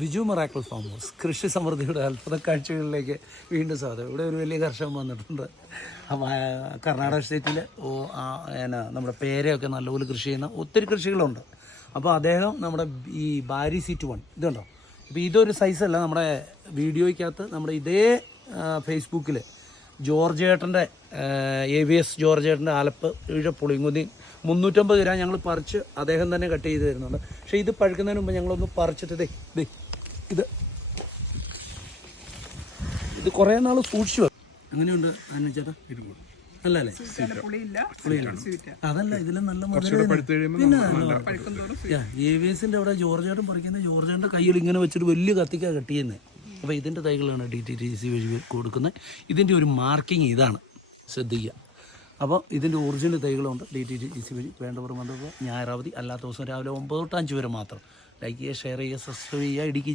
Biju miracle farm house കൃഷി സമൃദ്ധിയുടെ അത്ഭുത കാഴ്ചകളിലേക്ക് വീണ്ടും സ്വാഗതം. ഇവിടെ ഒരു വലിയ കർഷകൻ വന്നിട്ടുണ്ട്. കർണാടക സ്റ്റേറ്റിൽ നമ്മുടെ പേരയൊക്കെ നല്ലപോലെ കൃഷി ചെയ്യുന്ന ഒത്തിരി കൃഷികളുണ്ട്. അപ്പോൾ അദ്ദേഹം നമ്മുടെ ഈ ബാരി സീറ്റ് 1 ഇതുണ്ടോ, ഇപ്പോൾ ഇതൊരു സൈസല്ല. നമ്മുടെ വീഡിയോയ്ക്കകത്ത് നമ്മുടെ ഇതേ ഫേസ്ബുക്കിൽ ജോർജേട്ടൻ്റെ AVS ജോർജേട്ടൻ്റെ ആലപ്പ് പുളിങ്കുന്നി 350 ഗ്രാം ഞങ്ങൾ പറിച്ച് അദ്ദേഹം തന്നെ കട്ട് ചെയ്ത് തരുന്നുണ്ട്. പക്ഷേ ഇത് പഴുക്കുന്നതിന് മുമ്പ് ഞങ്ങളൊന്ന് പറിച്ചിട്ട് ഇത് കുറേ നാൾ സൂക്ഷിച്ചു. അങ്ങനെയുണ്ട് ചേട്ടാ, നല്ലല്ലേ? അതല്ല, ഇതിലും നല്ല പിന്നെ AVSൻ്റെ അവിടെ ജോർജേട്ടൻ പറിക്കുന്നത് ജോർജേട്ടൻ്റെ കയ്യിൽ ഇങ്ങനെ വെച്ചിട്ട് വലിയ കത്തിക്കാണ് കട്ട് ചെയ്യുന്നത്. അപ്പോൾ ഇതിൻ്റെ തൈകളാണ് DTTC വഴി കൊടുക്കുന്നത്. ഇതിൻ്റെ ഒരു മാർക്കിങ് ഇതാണ്, ശ്രദ്ധിക്കുക. അപ്പോൾ ഇതിൻ്റെ ഒറിജിനൽ തൈകളുണ്ട് DTTC വഴി. വേണ്ടവർ വന്നപ്പോൾ ഞായറാവധി, അല്ലാത്ത ദിവസം രാവിലെ 9 തൊട്ട് 5 വരെ മാത്രം. ലൈക്ക് ചെയ്യുക, ഷെയർ ചെയ്യുക, സബ്സ്ക്രൈബ് ചെയ്യുക. ഇടുക്കി